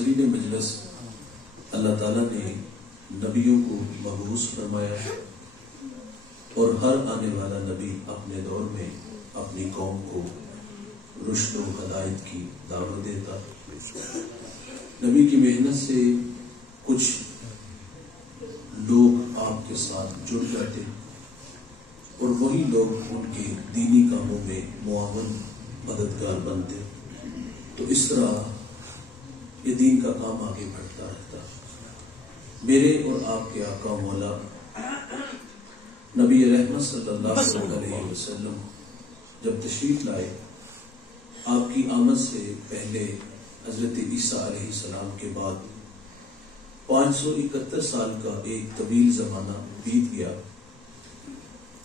حاضرین مجلس، اللہ تعالیٰ نے نبیوں کو مبعوث فرمایا اور ہر آنے والا نبی اپنے دور میں اپنی قوم کو رشد و ہدایت کی دعوت دیتا۔ نبی کی محنت سے کچھ لوگ آپ کے ساتھ جڑ جاتے اور وہی لوگ ان کے دینی کاموں میں معاون مددگار بنتے، تو اس طرح یہ دین کا کام آگے بڑھتا رہتا۔ میرے اور آپ کے آقا مولا نبی رحمت صلی اللہ علیہ وسلم جب تشریف لائے، آپ کی آمد سے پہلے حضرت عیسیٰ علیہ السلام کے بعد 571 سال کا ایک طویل زمانہ بیت گیا،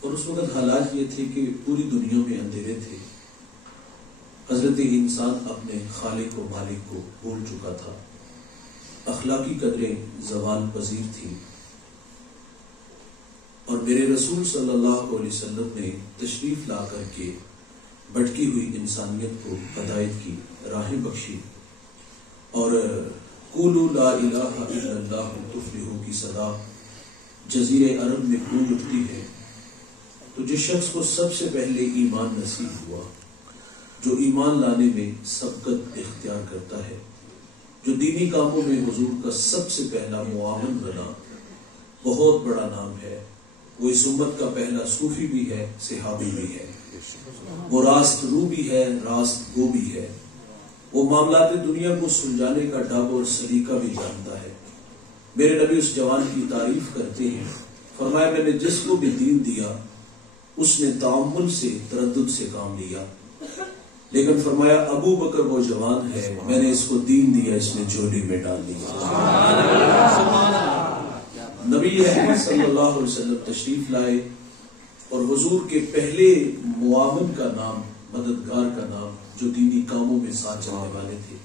اور اس وقت حالات یہ تھے کہ پوری دنیا میں اندھیرے تھے۔ حضرت انسان اپنے خالق و مالک کو بھول چکا تھا، اخلاقی قدریں زوال پذیر تھیں، اور میرے رسول صلی اللہ علیہ وسلم نے تشریف لا کر کے بھٹکی ہوئی انسانیت کو ہدایت کی راہیں بخشی، اور قولوا لا الہ الا اللہ تفلحوا کی صدا جزیرے عرب میں گونج اٹھتی ہے، تو جس شخص کو سب سے پہلے ایمان نصیب ہوا، جو ایمان لانے میں سبقت اختیار کرتا ہے، جو دینی کاموں میں حضور کا سب سے پہلا معاون بنا، بہت بڑا نام ہے، وہ اس امت کا پہلا صوفی بھی ہے، صحابی بھی ہے، وہ راست رو بھی ہے، راست گو بھی ہے، وہ معاملات دنیا کو سلجھانے کا ڈب اور سلیقہ بھی جانتا ہے۔ میرے نبی اس جوان کی تعریف کرتے ہیں، فرمایا میں نے جس کو بھی دین دیا اس نے تعامل سے تردد سے کام لیا، لیکن فرمایا ابو بکر وہ جوان ہے، میں نے اس کو دین دیا، اس نے جھولی میں ڈال دیا۔ نبی رحمت صلی اللہ علیہ وسلم تشریف لائے اور حضور کے پہلے معاون کا نام، مددگار کا نام، جو دینی کاموں میں ساتھ چلنے والے تھے،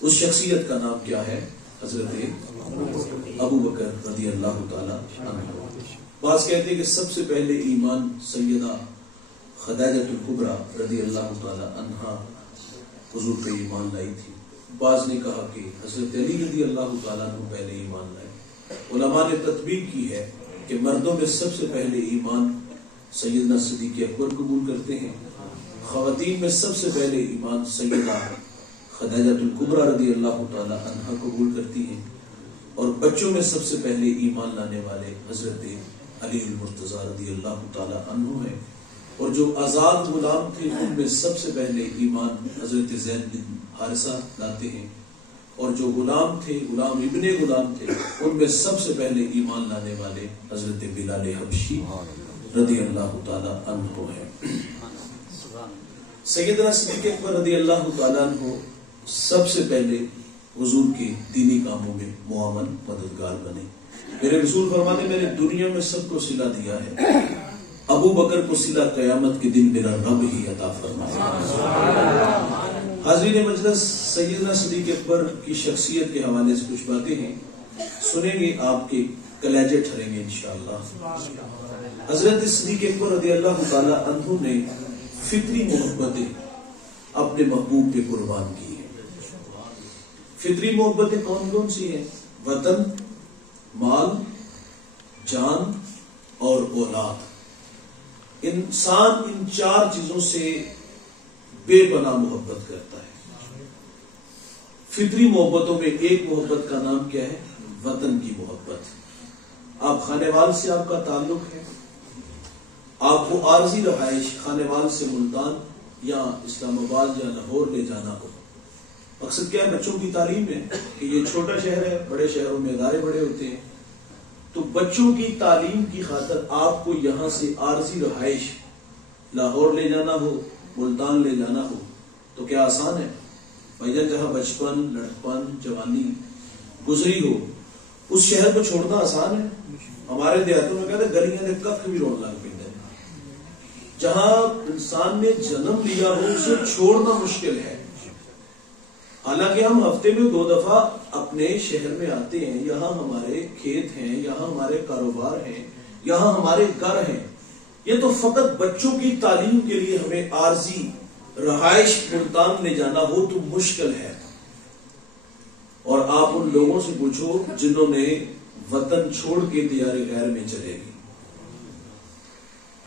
اس شخصیت کا نام کیا ہے؟ حضرت ابو بکر رضی اللہ تعالی عنہ۔ بعض کہتے ہیں کہ سب سے پہلے ایمان سیدہ خدیجہ الکبریٰ رضی اللہ تعالی عنہا حضور پہ ایمان لائی تھی، بعض نے کہا کہ حضرت علی رضی اللہ تعالیٰ عنہ پہلے ایمان لائے۔ علماء نے تطبیق کی ہے کہ مردوں میں سب سے پہلے ایمان سیدنا صدیق اکبر قبول کرتے ہیں، خواتین میں سب سے پہلے ایمان سیدہ خدیجہ الکبریٰ رضی اللہ تعالی عنہا قبول کرتی ہیں، اور بچوں میں سب سے پہلے ایمان لانے والے حضرت علی المرتضیٰ رضی اللہ تعالی عنہ ہیں، اور جو آزاد غلام تھے ان میں سب سے پہلے ایمان حضرت زید بن حارثہ لاتے ہیں، اور جو غلام تھے، غلام ابن غلام تھے، ان میں سب سے پہلے ایمان لانے والے حضرت بلال حبشی رضی اللہ تعالی عنہ ہیں۔ سیدنا صدیق اکبر رضی اللہ تعالی عنہ سب سے پہلے حضور کے دینی کاموں میں معاون مددگار بنے۔ میرے رسول فرماتے میں نے دنیا میں سب کو صلہ دیا ہے، ابو بکر کو صلہ قیامت کے دن میرا رب ہی عطا فرمائے۔ حاضرین مجلس، سیدنا صدیق اکبر کی شخصیت کے حوالے سے کچھ باتیں ہیں، سنیں گے آپ کے کلیجے ٹھریں گے انشاءاللہ۔ حضرت صدیق اکبر رضی اللہ تعالی عنہ نے فطری محبتیں اپنے محبوب پہ قربان کی ہیں۔ فطری محبتیں کون کون سی ہیں؟ وطن، مال، جان اور اولاد۔ انسان ان چار چیزوں سے بے پناہ محبت کرتا ہے۔ فطری محبتوں میں ایک محبت کا نام کیا ہے؟ وطن کی محبت۔ آپ خانے وال سے آپ کا تعلق ہے، آپ کو عارضی رہائش خانے وال سے ملتان یا اسلام آباد یا لاہور لے جانا ہو، مقصد کیا ہے؟ بچوں کی تعلیم ہے کہ یہ چھوٹا شہر ہے، بڑے شہروں میں ادارے بڑے ہوتے ہیں، تو بچوں کی تعلیم کی خاطر آپ کو یہاں سے عارضی رہائش لاہور لے جانا ہو، ملتان لے جانا ہو، تو کیا آسان ہے؟ بھائی جان جہاں بچپن، لڑکپن، جوانی گزری ہو اس شہر کو چھوڑنا آسان ہے؟ ہمارے دیہاتوں میں کہتے ہیں گلیاں نے کخ بھی روڑ لگ پہ، جہاں انسان نے جنم لیا ہو اسے چھوڑنا مشکل ہے۔ حالانکہ ہم ہفتے میں 2 دفعہ اپنے شہر میں آتے ہیں، یہاں ہمارے کھیت ہیں، یہاں ہمارے کاروبار ہیں، یہاں ہمارے گھر ہیں، یہ تو فقط بچوں کی تعلیم کے لیے ہمیں عارضی رہائش ملتان لے جانا ہو تو مشکل ہے، اور ان لوگوں سے پوچھو جنہوں نے وطن چھوڑ کے دیار غیر میں چلے گی.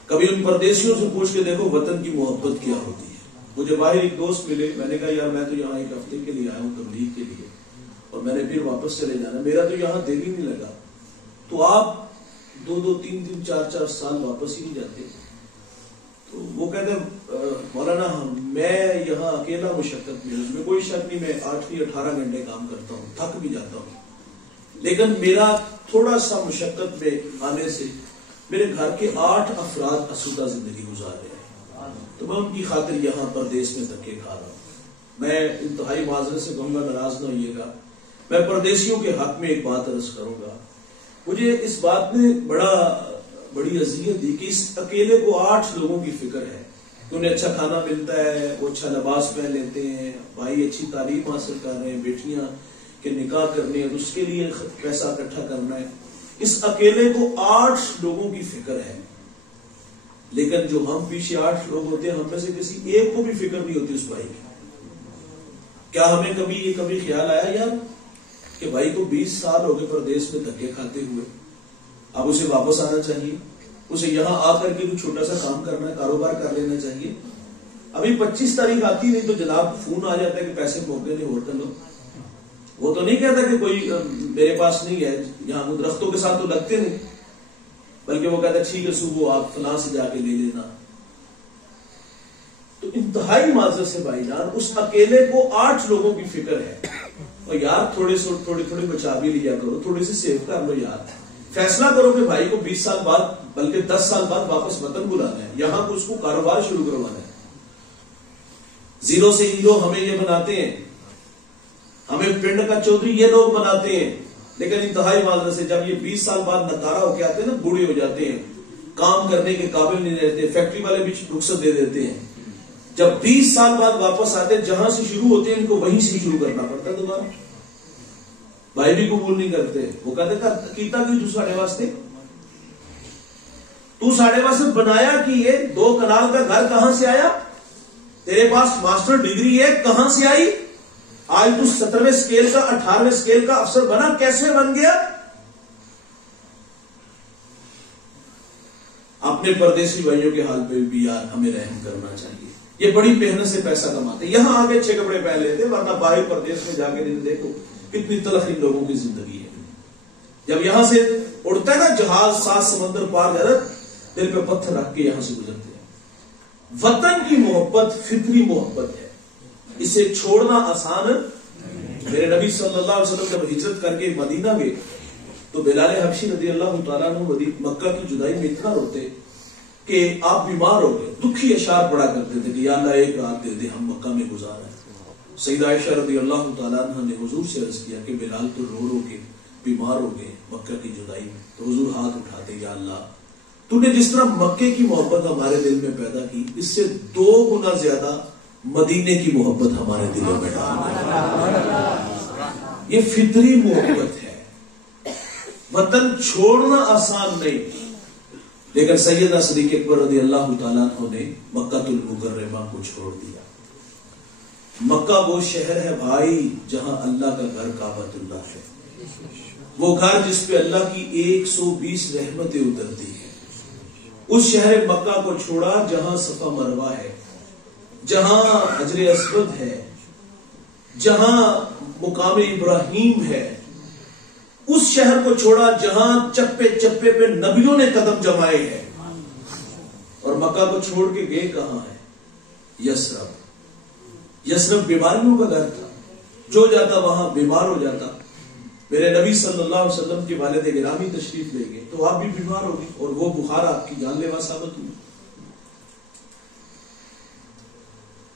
کبھی ان پردیسیوں سے پوچھ کے دیکھو وطن کی محبت کیا ہوتی ہے. مجھے باہر ایک دوست ملے, میں نے کہا یار میں تو یہاں ایک ہفتے کے لیے آیا ہوں تبلیغ کے لیے, اور میں نے پھر واپس چلے جانا, میرا تو یہاں دل ہی نہیں لگا. تو آپ 2-2, 3-3, 4-4 سال واپس ہی نہیں جاتے؟ تو وہ کہتے ہیں مولانا میں یہاں اکیلا مشقت میں, اس میں کوئی شک نہیں, میں 8-18 گھنٹے کام کرتا ہوں, تھک بھی جاتا ہوں, لیکن میرا تھوڑا سا مشقت میں آنے سے میرے گھر کے 8 افراد اسودہ زندگی گزار رہے ہیں, تو میں ان کی خاطر یہاں پردیس میں دھکے کھا رہا ہوں. میں انتہائی معذرت سے کہوں گا, ناراض نہ ہوئیے گا, میں پردیسیوں کے حق میں ایک بات عرض کروں گا. مجھے اس بات نے بڑی اذیت دی کہ اس اکیلے کو 8 لوگوں کی فکر ہے کہ انہیں اچھا کھانا ملتا ہے, وہ اچھا لباس پہن لیتے ہیں, بھائی اچھی تعلیم حاصل کر رہے ہیں, بیٹیاں کے نکاح کرنے ہیں, اس کے لیے پیسہ اکٹھا کرنا ہے. اس اکیلے کو 8 لوگوں کی فکر ہے, لیکن جو ہم پیچھے 8 لوگ ہوتے ہیں, ہم میں سے کسی ایک کو بھی فکر نہیں ہوتی اس بھائی کی. کیا ہمیں کبھی خیال آیا یار کہ بھائی کو 20 سال ہو گئے پردیس میں دھکے کھاتے ہوئے, اب اسے واپس آنا چاہیے, اسے یہاں آ کر کے کوئی چھوٹا سا کام کرنا ہے, کاروبار کر لینا چاہیے. ابھی 25 تاریخ آتی نہیں تو جناب فون آ جاتا ہے کہ پیسے موقع نہیں اور کر لو. وہ تو نہیں کہتا کہ کوئی میرے پاس نہیں ہے, یہاں درختوں کے ساتھ تو لگتے نہیں, بلکہ وہ کہتا ہے ٹھیک ہے صبح آپ فلاں سے جا کے لے لینا. تو انتہائی معذرت سے بھائی جان, اس اکیلے کو 8 لوگوں کی فکر ہے. اور یار تھوڑے بچا بھی لیا کرو, تھوڑے سے سیو کر لو یار. فیصلہ کرو کہ بھائی کو 20 سال بعد بلکہ 10 سال بعد واپس وطن بلانا ہے, یہاں کو اس کو کاروبار شروع کروانا ہے. زیرو سے ہیرو ہمیں یہ بناتے ہیں, ہمیں پنڈ کا چودھری یہ لوگ بناتے ہیں, لیکن انتہائی معذرت سے جب یہ 20 سال بعد نکارا ہو کے آتے ہیں نا, بوڑھے ہو جاتے ہیں, کام کرنے کے قابل نہیں رہتے, فیکٹری والے بھی رخصت دے دیتے ہیں. جب 20 سال بعد واپس آتے, جہاں سے شروع ہوتے ہیں ان کو وہیں سے شروع کرنا پڑتا ہے دوبارہ. بھائی بھی قبول نہیں کرتے, وہ کہتے کیتا کہ تو ساڑھے واسطے بنایا کہ یہ 2 کنال کا گھر کہاں سے آیا, تیرے پاس ماسٹر ڈگری ہے کہاں سے آئی, آج تو 17ویں اسکیل کا 18ویں اسکیل کا افسر بنا, کیسے بن گیا. اپنے پردیسی بھائیوں کے حال پہ بھی یار ہمیں رحم کرنا چاہیے. یہ بڑی محنت سے پیسہ کماتے, یہاں آگے اچھے کپڑے پہن لیتے, ورنہ باہر پردیش میں جا کے دیکھو کتنی تلخ ان لوگوں کی زندگی ہے. جب یہاں سے اڑتا ہے نا جہاز 7 سمندر پار جاتا, دل پہ پتھر رکھ کے یہاں سے گزرتے ہیں. وطن کی محبت فطری محبت ہے, اسے چھوڑنا آسان. میرے نبی صلی اللہ علیہ وسلم جب ہجرت کر کے مدینہ گئے تو بلال حبشی رضی اللہ تعالیٰ عنہ مکہ کی جدائی میں اتنا روتے کہ آپ بیمار ہو گئے, دکھی اشعار پڑا کرتے تھے کہ یا اللہ ایک رات دے دے ہم مکہ میں گزارا ہے. سیدہ عائشہ رضی اللہ تعالیٰ عنہ نے حضور سے عرض کیا کہ بلال تو رو کے بیمار ہو گئے مکہ کی جدائی میں. تو حضور ہاتھ اٹھاتے, یا اللہ تو نے جس طرح مکے کی محبت ہمارے دل میں پیدا کی, اس سے 2 گنا زیادہ مدینے کی محبت ہمارے دلوں میں ڈال. یہ فطری محبت ہے. وطن چھوڑنا آسان نہیں, لیکن سیدنا صدیق اکبر رضی اللہ تعالیٰ عنہ نے مکہ المکرمہ کو چھوڑ دیا. مکہ وہ شہر ہے بھائی جہاں اللہ کا گھر کعبۃ اللہ ہے, وہ گھر جس پہ اللہ کی 120 رحمتیں اترتی ہیں. اس شہر مکہ کو چھوڑا جہاں صفا مروہ ہے, جہاں حجر اسود ہے, جہاں مقام ابراہیم ہے. اس شہر کو چھوڑا جہاں چپے چپے پہ نبیوں نے قدم جمائے ہیں. اور مکہ کو چھوڑ کے گئے کہاں ہے؟ یثرب. یثرب بیماریوں کا گھر تھا, جو جاتا وہاں بیمار ہو جاتا. میرے نبی صلی اللہ علیہ وسلم کے والد گرامی تشریف لے گئے تو آپ بھی بیمار ہو گئے, اور وہ بخار آپ کی جان لیوا ثابت ہوئی.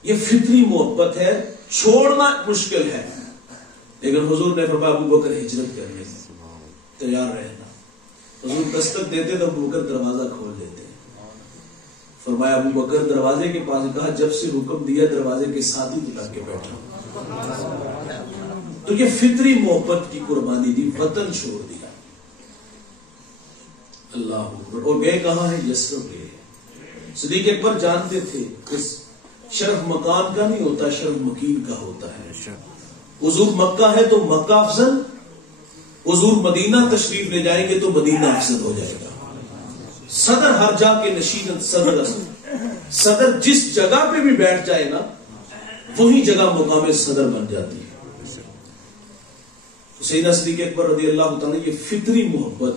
یہ فطری محبت ہے, چھوڑنا مشکل ہے, لیکن حضور نے فرمایا ابو بکر ہجرت کرنے تیار رہنا. حضور دستک دیتے تو ابو بکر دروازہ کھول دیتے. فرمایا ابو بکر دروازے کے پاس, کہا جب سے حکم دیا دروازے کے ساتھ ہی لگ کے بیٹھا. تو یہ فطری محبت کی قربانی دی, وطن چھوڑ دیا. اللہ اکبر. اور گئے کہاں ہے؟ یثرب گئے. صدیق اکبر جانتے تھے کہ شرف مکان کا نہیں ہوتا, شرف مکین کا ہوتا ہے. حضور مکہ ہے تو مکہ افضل, حضور مدینہ تشریف لے جائیں گے تو مدینہ افسد ہو جائے گا. صدر ہر جا کے نشین صدر صدر جس جگہ پہ بھی بیٹھ جائے نا وہی جگہ مقام صدر بن جاتی ہے. سیدنا صدیق اکبر رضی اللہ تعالیٰ یہ فطری محبت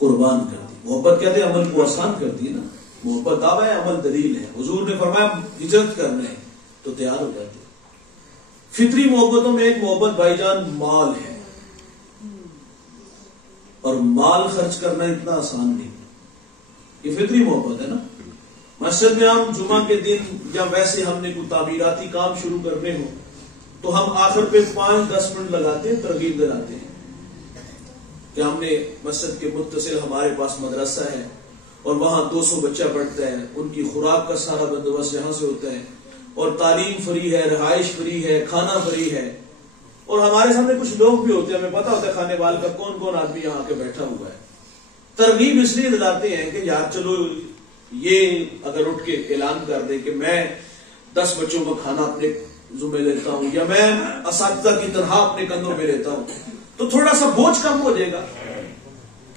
قربان کر دی. محبت کہتے ہیں عمل کو آسان کرتی ہے نا. محبت دعویٰ ہے، عمل دلیل ہے. حضور نے فرمایا ہجرت کرنا ہے تو تیار ہو جاتے. فطری محبتوں میں ایک محبت بھائی جان مال ہے، اور مال خرچ کرنا اتنا آسان نہیں. یہ فطری محبت ہے نا. مسجد میں ہم جمعہ کے دن یا ویسے ہم نے کوئی تعمیراتی کام شروع کرنے ہو تو ہم آخر پہ 5-10 منٹ لگاتے ہیں، ترغیب دلاتے ہیں کہ ہم نے مسجد کے متصل ہمارے پاس مدرسہ ہے اور وہاں 200 بچہ پڑھتا ہے، ان کی خوراک کا سارا بندوبست یہاں سے ہوتا ہے، اور تعلیم فری ہے، رہائش فری ہے، کھانا فری ہے. اور ہمارے سامنے کچھ لوگ بھی ہوتے ہیں، ہمیں پتا ہوتا ہے کھانے وال کا کون کون آدمی یہاں کے بیٹھا ہوا ہے. ترغیب اس لیے دلاتے ہیں کہ یار چلو یہ اگر اٹھ کے اعلان کر دے کہ میں 10 بچوں کا کھانا اپنے ذمہ لیتا ہوں یا میں اساتذہ کی طرح اپنے کندھوں پہ لیتا ہوں تو تھوڑا سا بوجھ کم ہو جائے گا.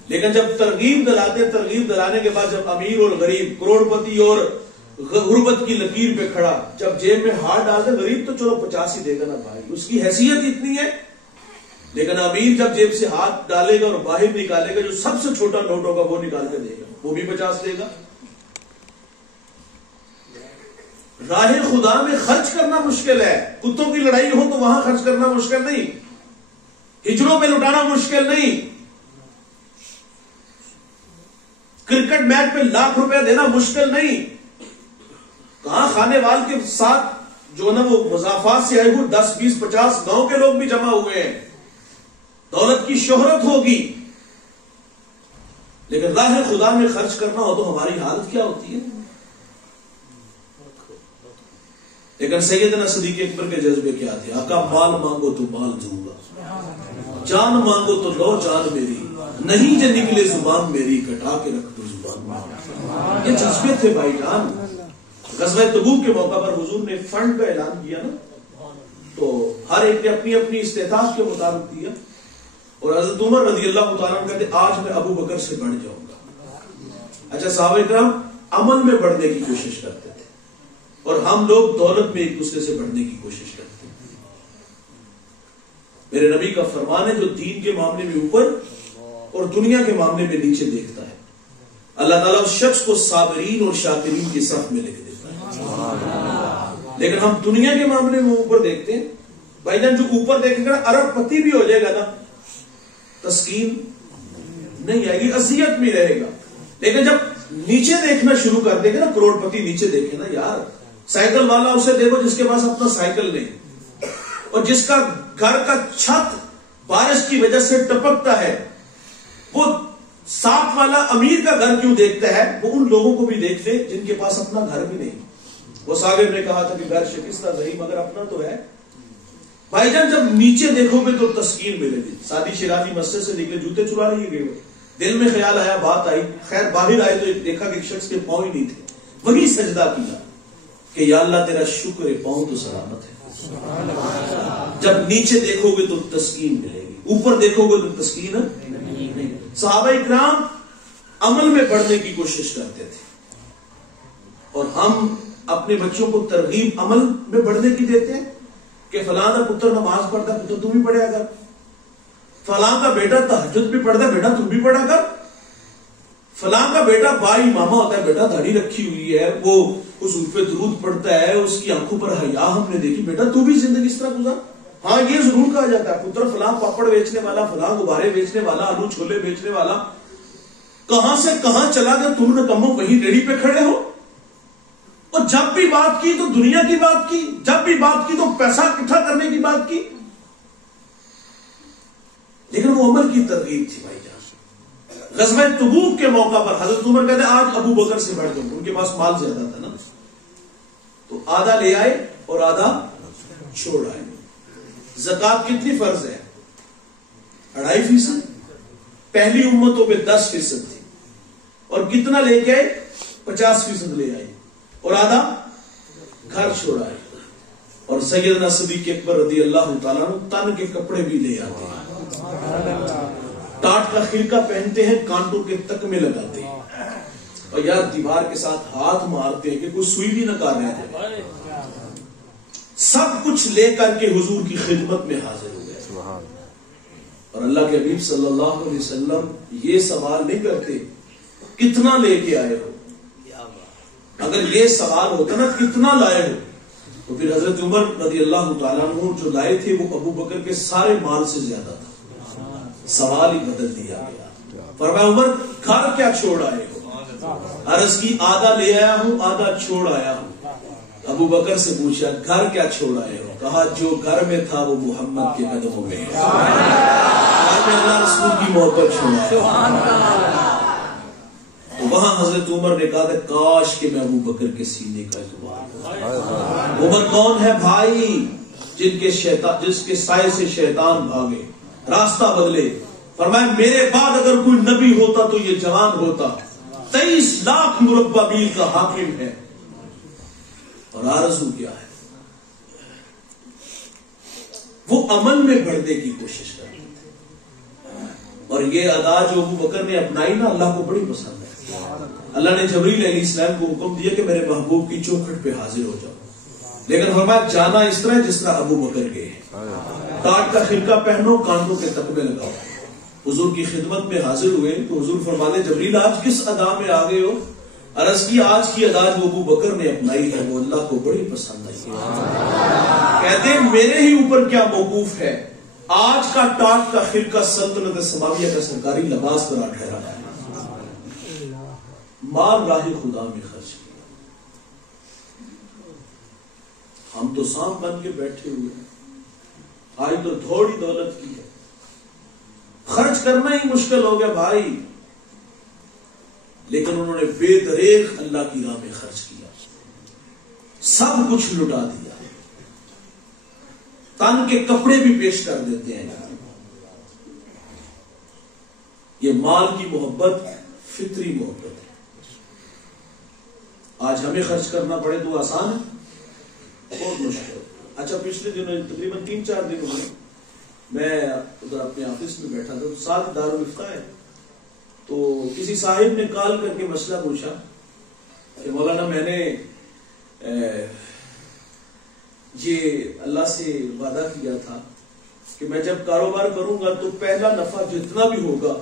لیکن جب ترغیب دلاتے، ترغیب دلانے کے بعد جب امیر اور غریب، کروڑ پتی اور غربت کی لکیر پہ کھڑا جب جیب میں ہاتھ ڈال دے، غریب تو چلو 50 ہی دے گا نا بھائی، اس کی حیثیت اتنی ہے. لیکن امیر جب جیب سے ہاتھ ڈالے گا اور باہر نکالے گا، جو سب سے چھوٹا نوٹ ہوگا وہ نکال کے دے گا، وہ بھی 50 دے گا. راہ خدا میں خرچ کرنا مشکل ہے. کتوں کی لڑائی ہو تو وہاں خرچ کرنا مشکل نہیں، ہجروں پہ لٹانا مشکل نہیں، کرکٹ میچ پہ لاکھ روپے دینا مشکل نہیں. کہاں خانے وال کے ساتھ جو نا وہ مضافات سے آئے ہوئے 10 20 50 گاؤں کے لوگ بھی جمع ہوئے ہیں، دولت کی شہرت ہوگی. لیکن راہ خدا میں خرچ کرنا ہو تو ہماری حالت کیا ہوتی ہے. لیکن سیدنا صدیق اکبر کے جذبے کیا تھے؟ آقا مال مانگو تو مال دوں گا، جان مانگو تو لو جان میری، نہیں جو نکلے زبان میری کٹا کے رکھ دو زبان. یہ جذبے تھے بھائی جان. غزوہ تبوک کے موقع پر حضور نے فنڈ کا اعلان کیا نا، تو ہر ایک نے اپنی اپنی استطاعت کے مطابق دیا. اور حضرت عمر رضی اللہ تعالیٰ عنہ کہتے آج میں ابو بکر سے بڑھ جاؤں گا. اچھا صحابہ کرام عمل میں بڑھنے کی کوشش کرتے تھے اور ہم لوگ دولت میں ایک دوسرے سے بڑھنے کی کوشش کرتے ہیں. میرے نبی کا فرمان ہے جو دین کے معاملے میں اوپر اور دنیا کے معاملے میں نیچے دیکھتا ہے، اللہ تعالیٰ اس شخص کو صابرین اور شاکرین کی صف میں لکھ دیتا ہے. لیکن ہم دنیا کے معاملے میں اوپر دیکھتے ہیں. بھائی جان جو اوپر دیکھیں گا ارب پتی بھی ہو جائے گا نا، تسکین نہیں آئے گی، اذیت میں رہے گا. لیکن جب نیچے دیکھنا شروع کر دیں گے نا، کروڑ پتی نیچے دیکھے نا، یار سائیکل والا اسے دیکھو جس کے پاس اپنا سائیکل نہیں، اور جس کا گھر کا چھت بارش کی وجہ سے ٹپکتا ہے، وہ ساتھ والا امیر کا گھر کیوں دیکھتا ہے؟ وہ ان لوگوں کو بھی دیکھ لے جن کے پاس اپنا گھر بھی نہیں. وہ صاحب نے کہا تھا کہ گھر شکستہ نہیں مگر اپنا تو ہے. بھائی جان جب نیچے دیکھو گے تو تسکین ملے گی. سادی شرافی مسجد سے نکلے جوتے چرا لیے گئے، دل میں خیال آیا، بات آئی، خیر باہر آئے تو دیکھا کہ ایک شخص کے پاؤں ہی نہیں تھے. وہی سجدہ کیا کہ یا اللہ تیرا شکر ہے پاؤں تو سلامت ہے. جب نیچے دیکھو گے تو تسکین ملے گی، اوپر دیکھو گے تو تسکین نہیں. صحابہ اکرام عمل میں بڑھنے کی کوشش کرتے تھے، اور ہم اپنے بچوں کو ترغیب عمل میں بڑھنے کی دیتے ہیں کہ فلاں کا پتر نماز پڑھتا ہے، پتر تم بھی پڑھا کر. فلاں کا بیٹا تہجد بھی پڑھتا ہے، بیٹا تم بھی پڑھا کر. فلاں کا بیٹا بائی ماما ہوتا ہے، بیٹا داڑھی رکھی ہوئی ہے، وہ حضور پہ درود پڑھتا ہے، اس کی آنکھوں پر حیا ہم نے دیکھی، بیٹا تو بھی زندگی اس طرح گزار. ہاں یہ ضرور کہا جاتا ہے پتر فلاں پاپڑ بیچنے والا، فلاں غبارے بیچنے والا، آلو چھولے بیچنے والا کہاں سے کہاں چلا گیا، تم نے کمو وہیں ریڑھی پہ کھڑے ہو. اور جب بھی بات کی تو دنیا کی بات کی، جب بھی بات کی تو پیسہ اکٹھا کرنے کی بات کی. لیکن وہ عمل کی ترغیب تھی بھائی جان. غزوہ تبوک کے موقع پر حضرت عمر کہتے ہیں آج ابو بکر سے بڑھ جاؤں. ان کے پاس مال زیادہ تھا نا، تو آدھا لے آئے اور آدھا چھوڑ آئے. زکات کتنی فرض ہے؟ 2.5%. پہلی امتوں پہ 10% تھی، اور کتنا لے کے آئے؟ 50% لے آئے، اور آدھا گھر چھوڑ آئے. اور سیدنا صدیق اکبر رضی اللہ تعالیٰ عنہ تن کے کپڑے بھی لے آتے ہیں. ٹاٹ کا خرقہ پہنتے ہیں, کانٹوں کے تک میں لگاتے ہیں, اور یار دیوار کے ساتھ ہاتھ مارتے ہیں کہ کوئی سوئی بھی نہ کر رہے تھے. سب کچھ لے کر کے حضور کی خدمت میں حاضر ہو گئے. اور اللہ کے حبیب صلی اللہ علیہ وسلم یہ سوال نہیں کرتے کتنا لے کے آئے ہو. اگر یہ سوال ہوتا نا کتنا لائے ہو, تو پھر حضرت عمر رضی اللہ تعالیٰ عنہ جو لائے تھے وہ ابو بکر کے سارے مال سے زیادہ تھا. سوال ہی بدل دیا گیا. فرمایا عمر گھر کیا چھوڑ آئے ہو؟ عرض کی آدھا لے آیا ہوں آدھا چھوڑ آیا ہوں. ابو بکر سے پوچھا گھر کیا چھوڑ آئے ہو؟ کہا جو گھر میں تھا وہ محمد کے قدموں میں ہے. گھر میں اللہ رسول کی محبت چھوڑا. تو وہاں حضرت عمر نے کہا تھا کاش کہ میں ابو بکر کے سینے کا اعتبار. عمر کون ہے بھائی؟ جس کے سائے سے شیطان بھاگے, راستہ بدلے. فرمایا میرے بعد اگر کوئی نبی ہوتا تو یہ جوان ہوتا, 23 لاکھ مربع میل کا حاکم ہے. اور آرزو کیا ہے؟ وہ عمل میں بڑھنے کی کوشش کر رہے تھے. اور یہ ادا جو ابو بکر نے اپنائی نا اللہ کو بڑی پسند ہے. اللہ نے جبریل علیہ السلام کو حکم دیا کہ میرے محبوب کی چوکھٹ پہ حاضر ہو جاؤ, لیکن فرمایا جانا اس طرح جس طرح ابو بکر گئے ہیں. ٹاٹ کا خرقہ پہنو, کانٹوں کے تکمے لگاؤ. حضور کی خدمت میں حاضر ہوئے تو حضور فرماتے جبریل آج کس ادا میں آ گئے ہو؟ عرض کی آج کی ادا جو ابو بکر نے اپنائی ہے وہ اللہ کو بڑی پسند آئی. کہتے ہیں میرے ہی اوپر کیا موقوف ہے, آج کا ٹاٹ کا خرقہ سلطنت سماویہ کا سرکاری لباس پر ٹھہرا ہے. مال راہ خدا میں خرچ کیا. ہم تو سانپ بن کے بیٹھے ہوئے ہیں, آج تو تھوڑی دولت کی ہے, خرچ کرنا ہی مشکل ہو گیا بھائی. لیکن انہوں نے بے دریغ اللہ کی راہ میں خرچ کیا, سب کچھ لٹا دیا. تن کے کپڑے بھی پیش کر دیتے ہیں. یہ مال کی محبت فطری محبت ہے. آج ہمیں خرچ کرنا پڑے تو آسان ہے, بہت مشکل. اچھا پچھلے دنوں تقریباً 3-4 دن ہوئے میں ادھر اپنے آفس میں بیٹھا تھا, ساتھ دارالفتہ ہے, تو کسی صاحب نے کال کر کے مسئلہ پوچھا کہ مولانا میں نے یہ اللہ سے وعدہ کیا تھا کہ میں جب کاروبار کروں گا تو پہلا نفع جتنا بھی ہوگا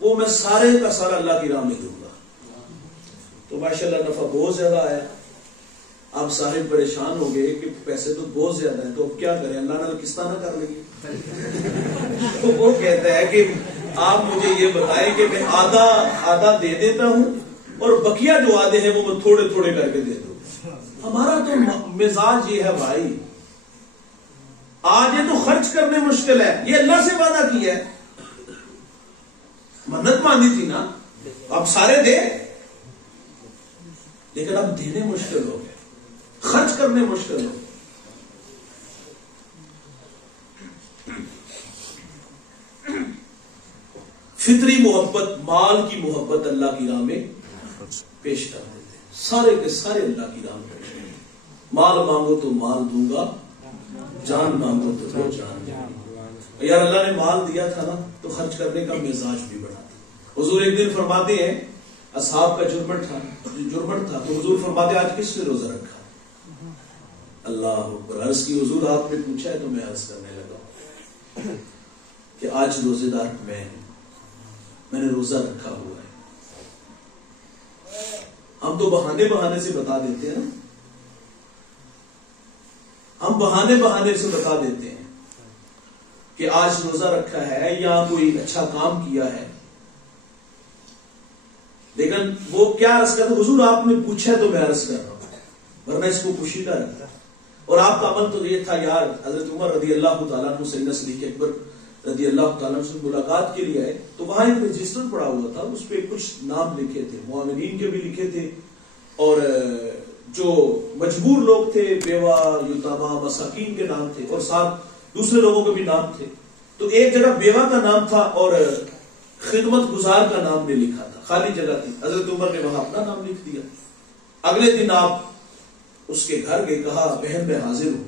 وہ میں سارے کا سارا اللہ کی راہ میں دوں گا. تو ماشاءاللہ نفع بہت زیادہ آیا. اب صاحب پریشان ہو گئے کہ پیسے تو بہت زیادہ ہیں, تو اب کیا کریں, اللہ نے کس طرح کر لیں گے. تو وہ کہتا ہے کہ آپ مجھے یہ بتائیں کہ میں آدھا دے دیتا ہوں اور بقیہ جو آدھے ہیں وہ میں تھوڑے تھوڑے کر کے دے دوں. ہمارا تو مزاج یہ ہے بھائی, آج یہ تو خرچ کرنے مشکل ہے, یہ اللہ سے وعدہ کیا ہے, منت مانی تھی نا, اب سارے دے, لیکن اب دینے مشکل ہو گئے, خرچ کرنے مشکل ہو گئے. فطری محبت, مال کی محبت اللہ کی راہ میں پیش کر دیتے ہیں. سارے کے سارے اللہ کی راہ میں پیش کرتے ہیں. مال مانگو تو مال دوں گا, جان مانگو تو جان دوں گا. یار اللہ نے مال دیا تھا نا تو خرچ کرنے کا مزاج بھی بڑھا تھا. حضور ایک دن فرماتے ہیں اصحاب کا جرمٹ تھا تو حضور فرماتے آج کس نے روزہ رکھا؟ اللہ اکبر. عرض کی حضور آپ نے پوچھا ہے تو میں عرض کرنے لگا کہ آج روزے دار میں نے روزہ رکھا ہوا ہے. ہم تو بہانے سے بتا دیتے ہیں نا, ہم بہانے سے بتا دیتے ہیں کہ آج روزہ رکھا ہے یا کوئی اچھا کام کیا ہے, لیکن وہ کیا عرض کرتے, حضور آپ نے پوچھا ہے تو میں عرض کر رہا ہوں, ورنہ اس کو پوشیدہ رکھتا. اور آپ کا عمل تو یہ تھا یار, حضرت عمر رضی اللہ تعالیٰ عنہ سیدنا صدیق اکبر رضی اللہ تعالیٰ عنہ سے ملاقات کے لیے آئے تو وہاں ایک رجسٹر پڑا ہوا تھا, اس پہ کچھ نام لکھے تھے, معاونین کے بھی لکھے تھے اور جو مجبور لوگ تھے, بیوہ, یتامہ, مساکین کے نام تھے, اور ساتھ دوسرے لوگوں کے بھی نام تھے. تو ایک جگہ بیوہ کا نام تھا اور خدمت گزار کا نام بھی لکھا تھا, خالی جگہ تھی. حضرت عمر نے وہاں اپنا نام لکھ دیا. اگلے دن آپ اس کے گھر گئے, کہا بہن میں حاضر ہوں,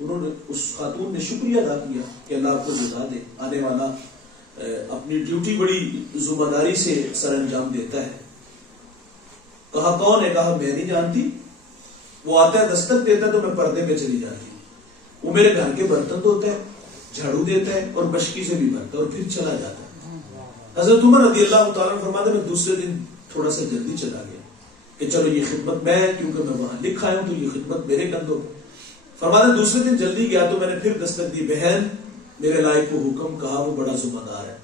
انہوں نے اس خاتون نے شکریہ ادا کیا کہ اللہ آپ کو جزا دے، آنے والا اپنی ڈیوٹی بڑی ذمہ داری سے سر انجام دیتا ہے۔ کہا کون ہے؟ کہا میں نہیں جانتی، وہ آتا ہے دستک دیتا ہے تو میں پردے میں چلی جاتی ہوں، وہ میرے گھر کے برتن دھوتا ہے، جھاڑو دیتا ہے اور بشکی سے بھی بھرتا ہے اور پھر چلا جاتا ہے۔ حضرت عمر رضی اللہ تعالیٰ فرماتے ہیں میں دوسرے دن تھوڑا سا جلدی چلا گیا کہ چلو یہ خدمت میں، کیونکہ میں وہاں لکھا ہوں تو یہ خدمت میرے کندھوں پہ۔ فرماتے ہیں دوسرے دن جلدی گیا تو میں نے پھر دستک دی، بہن میرے لائق کو حکم، کہا وہ بڑا ذمہ دار ہے،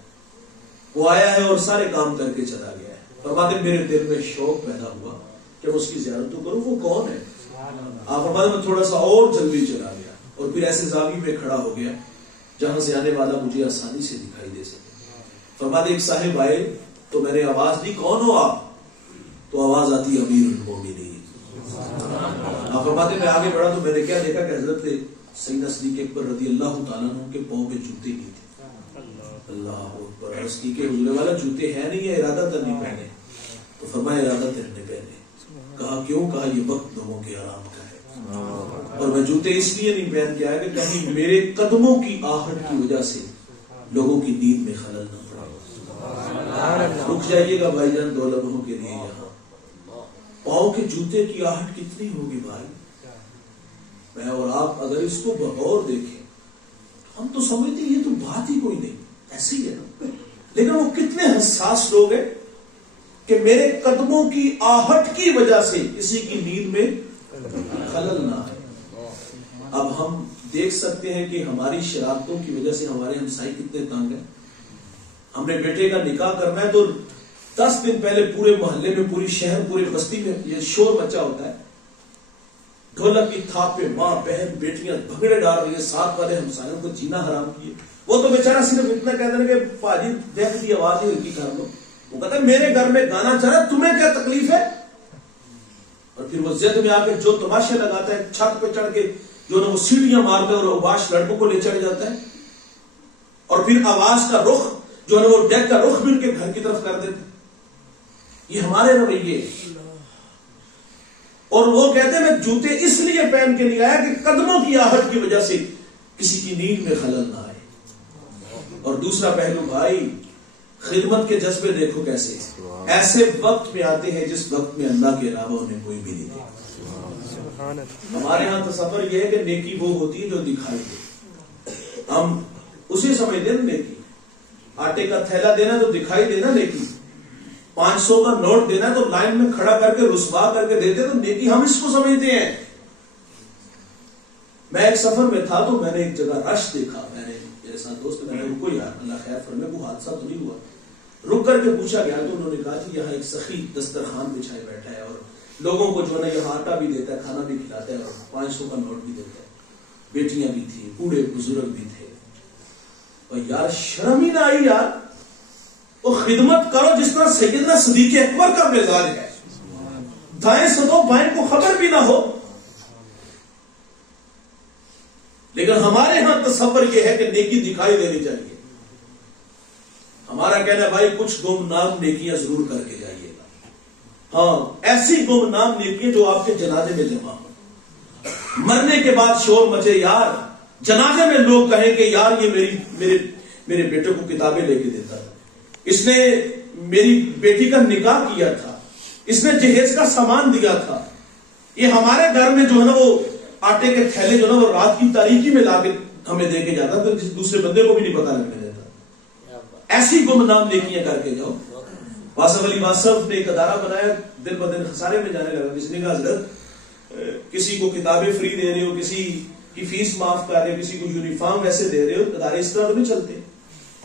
وہ آیا ہے اور سارے کام کر کے چلا گیا ہے۔ فرماتے ہیں میرے دل میں شوق پیدا ہوا کہ میں اس کی زیارت تو کروں، وہ کون ہے؟ آپ فرماتے ہیں میں تھوڑا سا اور جلدی چلا گیا اور پھر ایسے زاویے میں کھڑا ہو گیا جہاں سے آنے والا مجھے آسانی سے دکھائی دے سکے۔ فرماتے ایک صاحب آئے تو میں نے آواز دی کون ہو آپ؟ تو آواز آتی امیر المومنین۔ آپ فرماتے میں آگے بڑھا تو میں نے کیا دیکھا کہ حضرت سیدنا صدیق اکبر رضی اللہ تعالیٰ عنہ کے پاؤں میں جوتے نہیں تھے۔ اللہ اکبر، عرض کی کہ حضور والا جوتے ہیں نہیں، یہ ارادہ تر نہیں پہنے؟ تو فرمایا ارادہ تر نے پہنے۔ کہا کیوں؟ کہا یہ وقت لوگوں کے آرام کا ہے اور میں جوتے اس لیے نہیں پہن کے آیا کہ کہیں میرے قدموں کی آہٹ کی وجہ سے لوگوں کی نیند میں خلل نہ پڑے۔ رک جائیے گا بھائی جان 2 لمحوں کے لیے یہاں، پاؤں کے جوتے کی آہٹ کتنی ہوگی بھائی؟ میں اور آپ اگر اس کو بغور دیکھیں ہم تو سمجھتے یہ تو بات ہی کوئی نہیں، ایسے ہی ہے نا، لیکن وہ کتنے حساس لوگ ہیں کہ میرے قدموں کی آہٹ کی وجہ سے کسی کی نیند میں خلل نہ آئے۔ اب ہم دیکھ سکتے ہیں کہ ہماری شرارتوں کی وجہ سے ہمارے ہمسائے کتنے تنگ ہیں۔ ہم نے بیٹے کا نکاح کرنا ہے تو 10 دن پہلے پورے محلے میں، پوری شہر، پوری بستی میں یہ شور مچا ہوتا ہے، ڈھولک کی تھاپ پہ ماں بہن بیٹیاں بھگڑے ڈال رہی ہے، ساتھ والے ہمسایوں کو جینا حرام کیے۔ وہ تو بیچارہ صرف اتنا کہتے ہیں کہ پاجی دیکھ دی آواز ہی ہلکی کر لو، وہ کہتا ہے میرے گھر میں گانا چل رہا ہے تمہیں کیا تکلیف ہے؟ اور پھر وہ ضد میں آ کے جو تماشے لگاتا ہے، چھت پہ چڑھ کے جو نا وہ سیڑھیاں مارتا ہے اور اوباش لڑکوں کو لے چڑھ جاتا ہے، اور پھر آواز کا رخ جو ہے وہ ڈیک کا رخ بھی ان کے گھر کی طرف کر دیتے۔ یہ ہمارے رویے، اور وہ کہتے ہیں میں جوتے اس لیے پہن کے نہیں آیا کہ قدموں کی آہٹ کی وجہ سے کسی کی نیند میں خلل نہ آئے۔ اور دوسرا پہلو بھائی، خدمت کے جذبے دیکھو کیسے ایسے وقت میں آتے ہیں جس وقت میں اللہ کے علاوہ انہیں کوئی بھی نہیں دیکھتا۔ ہمارے ہاں تصور یہ ہے کہ نیکی وہ ہوتی ہے جو دکھائی دے، ہم اسے سمجھتے ہیں نیکی۔ آٹے کا تھیلا دینا تو دکھائی دینا نیکی، 500 کا نوٹ دینا تو لائن میں کھڑا کر کے رسوا کر کے دیتے تو نیکی ہم اس کو سمجھتے ہیں۔ میں ایک سفر میں تھا تو میں نے ایک جگہ رش دیکھا، میں نے میرے ساتھ دوست میں نے رکو یار اللہ خیر فرمائے، کوئی حادثہ تو نہیں ہوا؟ رک کر کے پوچھا گیا تو انہوں نے کہا کہ یہاں ایک سخی دسترخوان بچھائے بیٹھا ہے اور لوگوں کو جو ہے نا یہاں آٹا بھی دیتا ہے، کھانا بھی کھلاتا ہے اور 500 کا نوٹ بھی دیتا ہے۔ بیٹیاں بھی تھی، بوڑھے بزرگ بھی تھے، اور یار شرم ہی نہ آئی یار، وہ خدمت کرو جس طرح سیدنا صدیق اکبر کا مزاج ہے، دائیں سے دو بائیں کو خبر بھی نہ ہو۔ لیکن ہمارے ہاں تصور یہ ہے کہ نیکی دکھائی دینی چاہیے۔ ہمارا کہنا ہے بھائی کچھ گمنام نیکیاں ضرور کر کے جائیے گا، ہاں ایسی گمنام نیکیاں جو آپ کے جنازے میں جمع ہو، مرنے کے بعد شور مچے یار، جنازے میں لوگ کہیں کہ یار یہ میرے بیٹے کو کتابیں لے کے دیتا تھا، اس نے میری بیٹی کا نکاح کیا تھا، اس نے جہیز کا سامان دیا تھا، یہ ہمارے گھر میں جو ہے نا وہ آٹے کے تھیلے جو ہے نا وہ رات کی تاریکی میں لا کے ہمیں دے کے جاتا تو کسی دوسرے بندے کو بھی نہیں پتا لگنے دیتا۔ ایسی گمنام نیکیاں کر کے جاؤ۔ واصف علی واصف نے ایک ادارہ بنایا، دن بدن خسارے میں جانے لگا، کسی نے کہا حضرت کسی کو کتابیں فری دے رہے ہو، کسی کی فیس معاف کر رہے ہو، کسی کو یونیفارم ویسے دے رہے ہو، ادارے اس طرح تو نہیں چلتے۔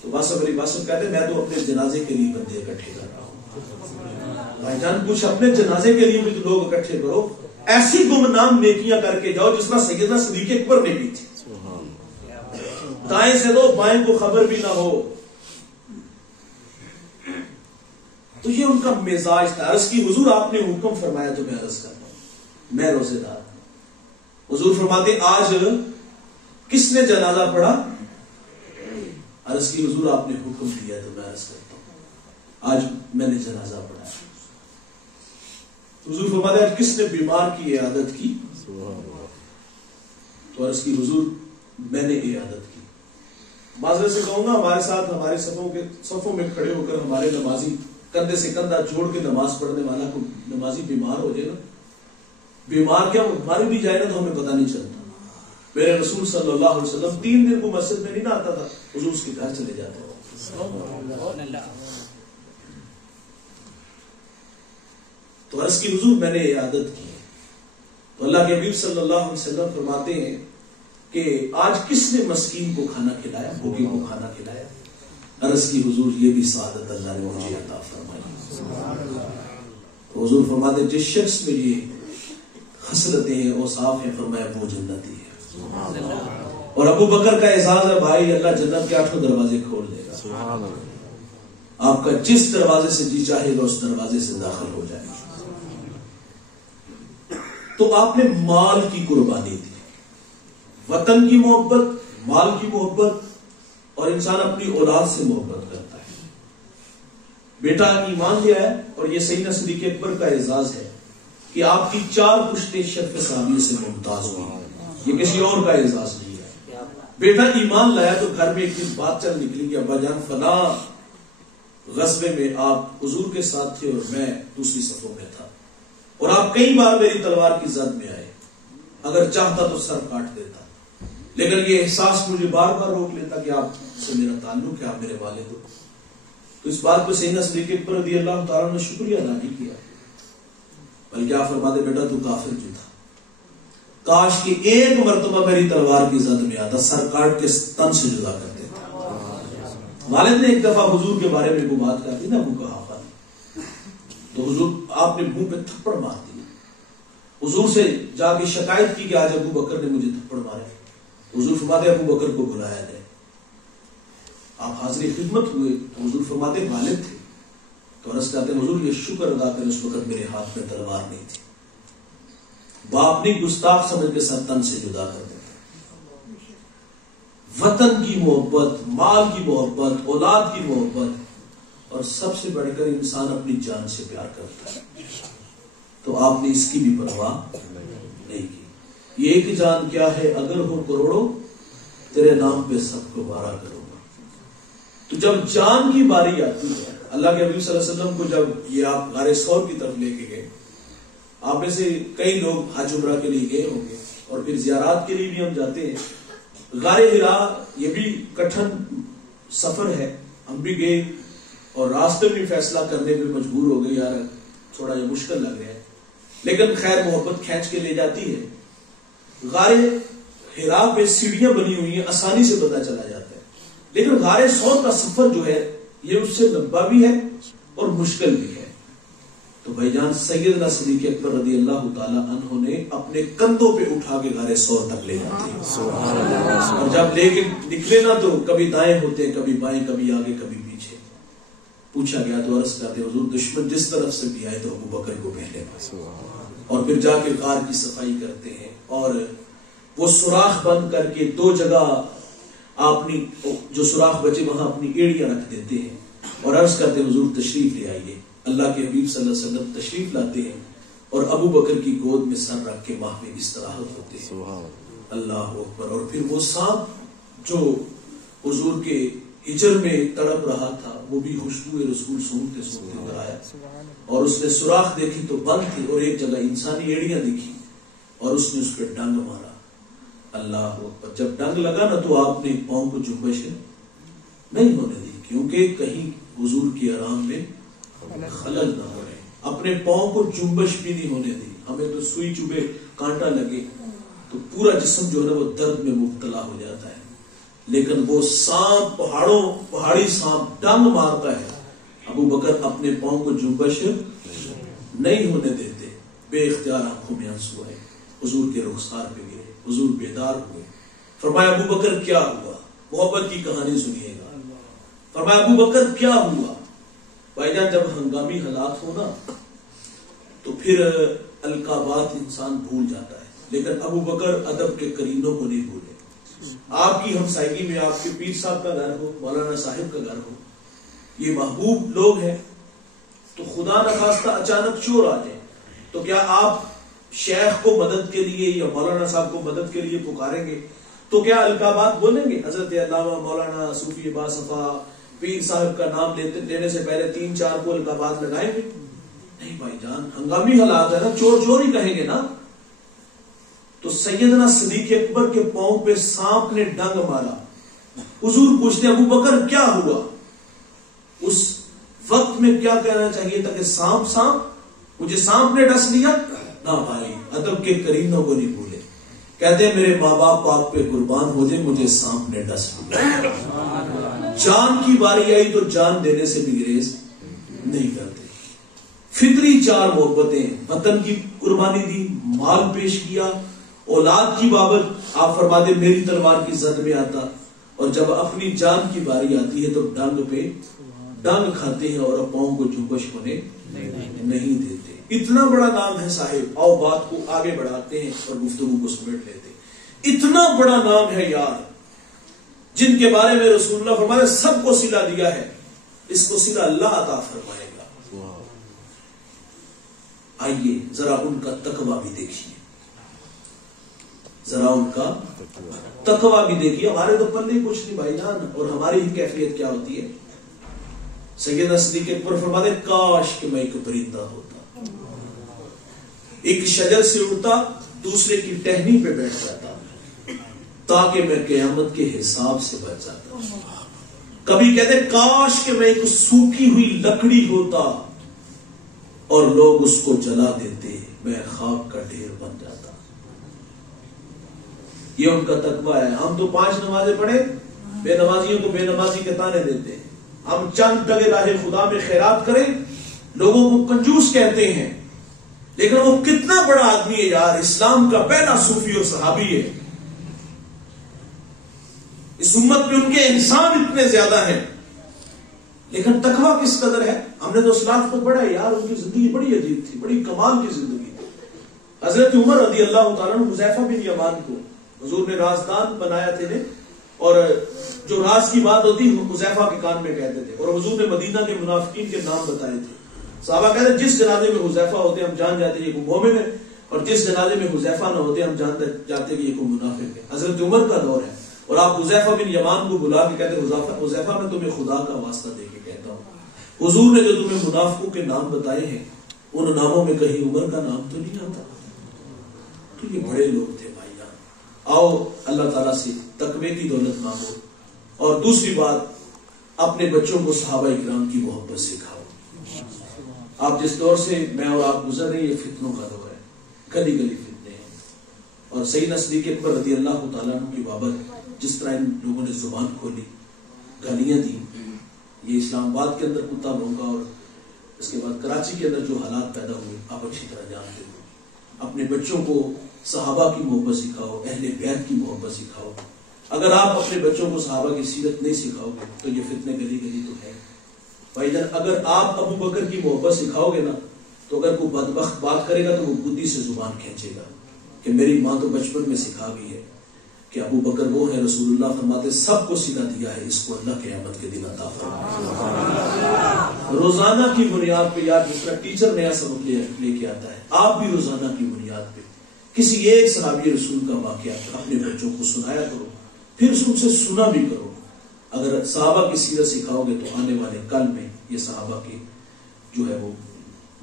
تو واصف علی واصف کہتے میں تو اپنے جنازے کے لیے بندے اکٹھے کر رہا ہوں۔ بھائی جان کچھ اپنے جنازے کے لیے بھی تو لوگ اکٹھے کرو، ایسی گمنام نیکیاں کر کے جاؤ جس طرح سیدنا صدیق اکبر نے کی تھی، دائیں سے دو بائیں کو خبر بھی نہ ہو۔ تو یہ ان کا مزاج تھا۔ عرض کی حضور آپ نے حکم فرمایا تو میں عرض کرتا ہوں، میں روزے دار ہوں۔ حضور فرماتے آج کس نے جنازہ پڑھا؟ عرض کی حضور آپ نے حکم دیا تو میں عرض کرتا ہوں آج میں نے جنازہ پڑھا۔ حضور فرماتے آج کس نے بیمار کی عیادت کی؟ تو عرض کی حضور میں نے عیادت کی. معذرت سے کہوں گا ہمارے ساتھ ہمارے صفوں میں کھڑے ہو کر ہمارے نمازی کندھے سے کندھا جوڑ کے نماز پڑھنے والا کو نمازی بیمار ہو جائے نا, بیمار کیا ہماری بھی جائے نا تو ہمیں پتہ نہیں چلتا. میرے رسول صلی اللہ علیہ وسلم 3 دن کو مسجد میں نہیں نہ آتا تھا, حضور اس کے گھر چلے جاتے تھے. تو عرض کی حضور میں نے عیادت کی. تو اللہ کے حبیب صلی اللہ علیہ وسلم فرماتے ہیں کہ آج کس نے مسکین کو کھانا کھلایا, بھوکے کو کھانا کھلایا؟ عرض کی حضور یہ بھی سعادت اللہ نے مجھے عطا فرمائی. حضور فرماتے جس شخص میں یہ خصلتیں ہیں اوصاف ہیں, فرمایا وہ جنتی ہے. اور ابو بکر کا اعزاز ہے بھائی, اللہ جنت کے 8 دروازے کھول دے گا. آپ کا جس دروازے سے جی چاہے گا اس دروازے سے داخل ہو جائے گا. تو آپ نے مال کی قربانی دی, وطن کی محبت, مال کی محبت, اور انسان اپنی اولاد سے محبت کرتا ہے. بیٹا ایمان لیا ہے, اور یہ سیدنا صدیق اکبر کا اعزاز ہے کہ آپ کی 4 پشتیں شرف صحابیہ سے ممتاز ہوئی. یہ کسی اور کا اعزاز نہیں ہے. بیٹا ایمان لایا تو گھر میں ایک دن بات چل نکلی کہ ابا جان فلاں غزوے میں آپ حضور کے ساتھ تھے اور میں دوسری صفوں میں تھا, اور آپ کئی بار میری تلوار کی زد میں آئے, اگر چاہتا تو سر کاٹ دیتا, لیکن یہ احساس مجھے بار بار روک لیتا کہ آپ سے میرا تعلق ہے, آپ میرے والد ہو. تو اس بات پہ سیدنا صدیق اکبر رضی اللہ تعالیٰ نے شکریہ ادا نہیں کیا, بلکہ آپ فرماتے بیٹا تو کافر جو تھا, کاش کہ ایک مرتبہ میری تلوار کی زد میں آتا, سر کاٹ کے تن سے جدا کر دیتا. والد نے ایک دفعہ حضور کے بارے میں وہ بات کہا تھی نا, ابو قحافہ نے, تو حضور آپ نے منہ پہ تھپڑ مار دیا. حضور سے جا کے شکایت کی کہ آج ابو بکر نے مجھے تھپڑ مارے. حضور فرماتے ابو بکر کو بلایا جائے. آپ حاضر خدمت ہوئے, حضور فرماتے والد تھے, تو عرض کرتے حضور یہ شکر ادا کریں اس وقت میرے ہاتھ میں تلوار نہیں تھی. باپ نے گستاخ سمجھ کے سر تن سے جدا کر دیتا. وطن کی محبت, مال کی محبت, اولاد کی محبت, اور سب سے بڑھ کر انسان اپنی جان سے پیار کرتا ہے. تو آپ نے اس کی بھی پرواہ نہیں کی. یہ ایک جان کیا ہے اگر ہو کروڑوں, تیرے نام پہ سب کو وارا کروں گا. تو جب جان کی باری آتی ہے, اللہ کے حبیب صلی اللہ علیہ وسلم کو جب یہ آپ غار ثور کی طرف لے کے گئے, آپ میں سے کئی لوگ حج عمرہ کے لیے گئے ہوں گے, اور پھر زیارات کے لیے بھی ہم جاتے ہیں. غار حرا یہ بھی کٹھن سفر ہے, ہم بھی گئے اور راستے میں فیصلہ کرنے پہ مجبور ہو گئے, یار تھوڑا یہ مشکل لگ رہا ہے, لیکن خیر محبت کھینچ کے لے جاتی ہے. غار حرا پہ سیڑھیاں بنی ہوئی ہیں, آسانی سے پتہ چلا جاتا ہے, لیکن غار ثور کا سفر جو ہے یہ اس سے لمبا بھی ہے اور مشکل بھی ہے. تو بھائی جان سیدنا صدیق اکبر رضی اللہ تعالی عنہ نے اپنے کندھوں پہ اٹھا کے غار ثور تک لے جاتے ہیں, اور جب لے کے نکلے نا تو کبھی دائیں ہوتے, کبھی بائیں, کبھی آگے, کبھی پیچھے. پوچھا گیا تو عرض کرتے حضور دشمن جس طرف سے بھی آئے تو ابو بکر کو پہلے پاس, اور پھر جا کے غار کی صفائی کرتے ہیں, اور وہ سوراخ بند کر کے 2 جگہ اپنی جو سوراخ بچے وہاں اپنی ایڑیاں رکھ دیتے ہیں, اور عرض کرتے حضور تشریف لے آئیے. اللہ کے حبیب صلی اللہ علیہ وسلم تشریف لاتے ہیں اور ابو بکر کی گود میں سر رکھ کے وہاں پہ استراحت ہوتے ہیں. اللہ اکبر. اور پھر وہ سانپ جو حضور کے ہجر میں تڑپ رہا تھا وہ بھی خوشبو رسول سونگتے سونگتے ادھر آیا, اور اس نے سوراخ دیکھی تو بند تھی, اور ایک جگہ انسانی ایڑیاں دکھی, اور اس نے اس پہ ڈنگ مارا. اللہ اکبر. جب ڈنگ لگا نا تو آپ نے پاؤں کو جنبش نہیں ہونے دی, کیونکہ کہیں حضور کی آرام میں خلل نہ ہو رہے. اپنے پاؤں کو جنبش بھی نہیں ہونے دی. ہمیں تو سوئی چبھے, کانٹا لگے تو پورا جسم جو ہے نا وہ درد میں مبتلا ہو جاتا ہے, لیکن وہ سانپ پہاڑی سانپ ڈنگ مارتا ہے, ابو بکر اپنے پاؤں کو جنبش نہیں ہونے دیتے. بے اختیار آنکھوں میں آنسو آئے, حضور کے رخسار پہ گرے, حضور بیدار ہوئے. فرمایا ابو بکر کیا ہوا؟ محبت کی کہانی سنیے گا. فرمایا ابو بکر کیا ہوا؟ بھائی جان جب ہنگامی حالات ہو نا تو پھر القابات انسان بھول جاتا ہے, لیکن ابو بکر ادب کے کرینوں کو نہیں بھولے. آپ کی ہمسائیگی میں آپ کے پیر صاحب کا گھر ہو, مولانا صاحب کا گھر ہو, یہ محبوب لوگ ہیں, تو خدا نخواستہ اچانک چور آ جائے تو کیا آپ شیخ کو مدد کے لیے یا مولانا صاحب کو مدد کے لیے پکاریں گے تو کیا القابات بولیں گے؟ حضرت علامہ مولانا صوفی باصفا پیر صاحب کا نام لینے سے پہلے 3-4 کو القابات لگائیں گے؟ نہیں بھائی جان، ہنگامی حالات ہے نا، چور ہی کہیں گے نا. تو سیدنا صدیق اکبر کے پاؤں پہ سانپ نے ڈنگ مارا. حضور پوچھتے ابو بکر کیا ہوا؟ اس وقت میں کیا کہنا چاہیے تھا کہ سانپ مجھے سانپ نے ڈس لیا؟ نہ بھائی، ادب کے کرینوں کو نہیں بھولے. کہتے ہیں میرے ماں باپ پاک پہ قربان ہو جائے، مجھے سانپ نے ڈس لیا. جان کی باری آئی تو جان دینے سے بھی گریز نہیں کرتے. فطری 4 محبتیں، وطن کی قربانی دی، مال پیش کیا، اولاد کی بابت آپ فرماتے میری تلوار کی زد میں آتا، اور جب اپنی جان کی باری آتی ہے تو ڈنگ پہ ڈنگ کھاتے ہیں اور پاؤں کو جھنکش ہونے نہیں دیتے. اتنا بڑا نام ہے صاحب. آؤ بات کو آگے بڑھاتے ہیں اور گفتگو کو سمیٹ لیتے ہیں. اتنا بڑا نام ہے یار، جن کے بارے میں رسول اللہ فرماتے سب کو صلہ دیا ہے، اس کو صلہ اللہ عطا فرمائے گا. آئیے ذرا ان کا تقویٰ بھی دیکھیے، ذرا ان کا تقویٰ بھی دیکھیے. ہمارے تو پلے کچھ نہیں بھائی جان، اور ہماری ہی کیفیت کیا ہوتی ہے. سیدنا صدیق اکبر فرماتے کاش کہ میں ایک پرندہ ہوتا، ایک شجر سے اڑتا، دوسرے کی ٹہنی پہ بیٹھ جاتا، تاکہ میں قیامت کے حساب سے بچ جاتا. کبھی کہتے کاش کہ میں ایک سوکھی ہوئی لکڑی ہوتا اور لوگ اس کو جلا دیتے، میں خاک کا ڈھیر بن جاتا. یہ ان کا تقویٰ ہے. ہم تو 5 نمازیں پڑھے، بے نمازیوں کو بے نمازی کے تانے دیتے ہیں. ہم چند ٹگے راہ خدا میں خیرات کریں، لوگوں کو کنجوس کہتے ہیں، لیکن وہ کتنا بڑا آدمی ہے یار، اسلام کا پہلا صوفی اور صحابی ہے. اس امت میں ان کے احسان اتنے زیادہ ہیں، لیکن تقویٰ کس قدر ہے. ہم نے تو اسلاف کو پڑھا یار، ان کی زندگی بڑی عجیب تھی، بڑی کمال کی زندگی تھی. حضرت عمر رضی اللہ تعالیٰ عنہ حذیفہ بن یمان کو حضور نے رازدان بنایا تھے، اور جو راز کی بات ہوتی حذیفہ کے کان میں کہتے تھے، اور حضور نے مدینہ کے منافقین کے نام بتائے تھے. صحابہ کہتے جس جنازے میں حذیفہ ہوتے ہم جان جاتے یہ کوئی مومن ہے، اور جس جنازے میں حذیفہ نہ ہوتے ہم جان جاتے کہ یہ کوئی منافق ہے. حضرت عمر کا دور ہے اور آپ حذیفہ بن یمان کو بلا کے کہتے حذیفہ میں تمہیں خدا کا واسطہ دے کے کہتا ہوں، حضور نے جو تمہیں منافقوں کے نام بتائے ہیں ان ناموں میں کہیں عمر کا نام تو نہیں آتا. تو یہ بڑے لوگ تھے بھائی جان. آؤ اللہ تعالیٰ سے تقوی کی دولت مانگو. اور دوسری بات، اپنے بچوں کو صحابہ اکرام کی محبت سکھاؤ. آپ جس دور سے میں اور آپ گزر رہے ہیں یہ فتنوں کا دور ہے، گلی گلی فتنے ہیں. اور سیدنا صدیق اکبر رضی اللہ تعالیٰ عنہ کی بابت جس طرح ان لوگوں نے زبان کھولی، گالیاں دی، یہ اسلام آباد کے اندر کتا بھونکا اور اس کے بعد کراچی کے اندر جو حالات پیدا ہوئے آپ اچھی طرح جانتے ہو. اپنے بچوں کو صحابہ کی محبت سکھاؤ، اہل بیت کی محبت سکھاؤ. اگر آپ اپنے بچوں کو صحابہ کی سیرت نہیں سکھاؤ گے تو یہ فتنے گلی گلی تو ہے بھائی جان. اگر آپ ابو بکر کی محبت سکھاؤ گے نا تو اگر کوئی بدبخت بات کرے گا تو وہ بدی سے زبان کھینچے گا کہ میری ماں تو بچپن میں سکھا گئی ہے کہ ابو بکر وہ ہے، رسول اللہ فرماتے سب کو صلہ دیا ہے، اس کو اللہ قیامت کے دن عطا فرمائے. روزانہ کی بنیاد پہ یار، جس طرح ٹیچر نیا سبق لے کے آتا ہے، آپ بھی روزانہ کی بنیاد پہ کسی ایک صحابی رسول کا واقعہ اپنے بچوں کو سنایا کرو، پھر ان سے سنا بھی کرو. اگر صحابہ کی سیرت سکھاؤ گے تو آنے والے کل میں یہ صحابہ کی جو ہے وہ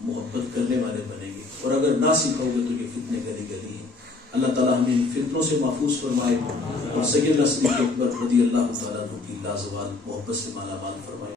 محبت کرنے والے بنیں گے، اور اگر نہ سکھاؤ گے تو یہ فتنے گلی گلی ہیں. اللہ تعالیٰ ہمیں ان فتنوں سے محفوظ فرمائے اور سیدنا صدیق اکبر رضی اللہ تعالیٰ عنہ کی لازوال محبت سے مالا مال فرمائے.